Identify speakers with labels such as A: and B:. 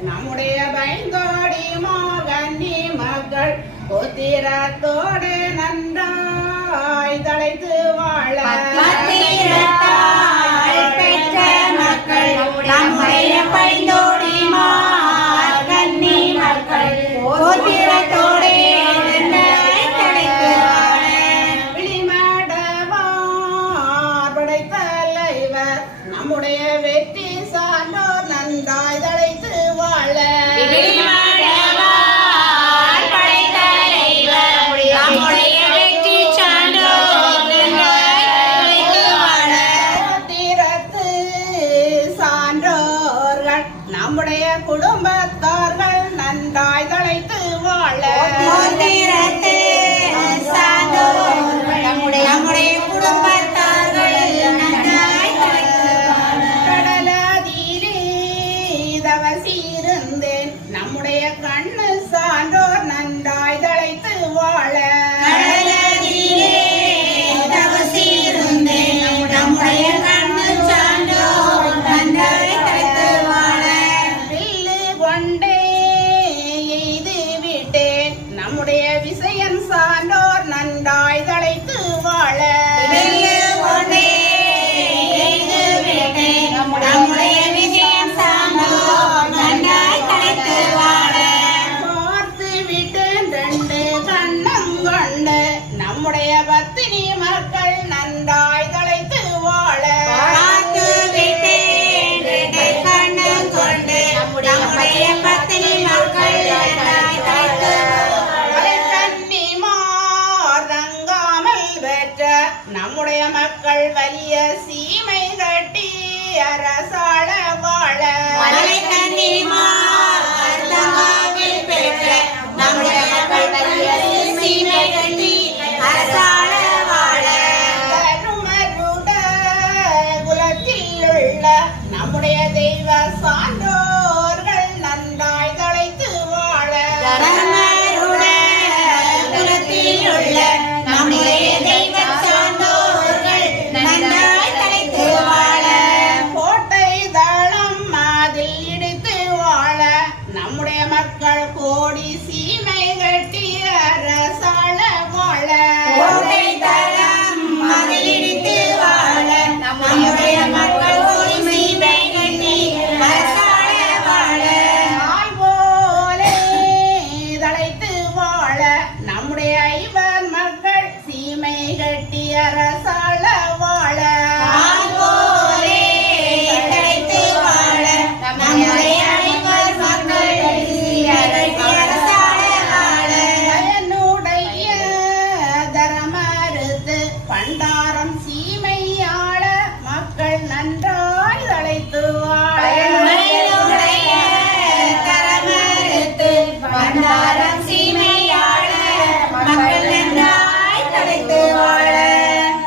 A: நம்முடைய பைந்தோடி மோகன்னி மக்கள் புத்திரத்தோடு நன்றாய் தலைத்து வாழ.
B: பெற்ற மக்கள் நம்முடைய பைந்தோடி மாகன்னி மக்கள்
A: புத்திரத்தோடு நம்முடைய வெற்றி சார்ந்தோர் நந்தாய் கண்ண
B: நம்முடைய பத்தினி மக்கள் நன்றாய்
A: தலைத்து வாழ. பார்த்து விட்டேன் கண்ணு கொண்டு நம்முடைய பத்தினி மக்கள் நன்றாய் தலைத்து
B: நம்முடைய மக்கள் வலிய சீமை
A: கட்டி அரசாள வாழ. நம்முடைய மக்கள் கோடி சீமை கட்டி அரசாள வாழ.
B: மகளிடித்து வாழ. நம்முடைய மக்கள் கோடி சீமை கட்டி அரசாள வாழ.
A: நாய் போலே தலைத்து வாழ.
B: நம்முடைய ஐவர் மக்கள் சீமை
A: கட்டி அர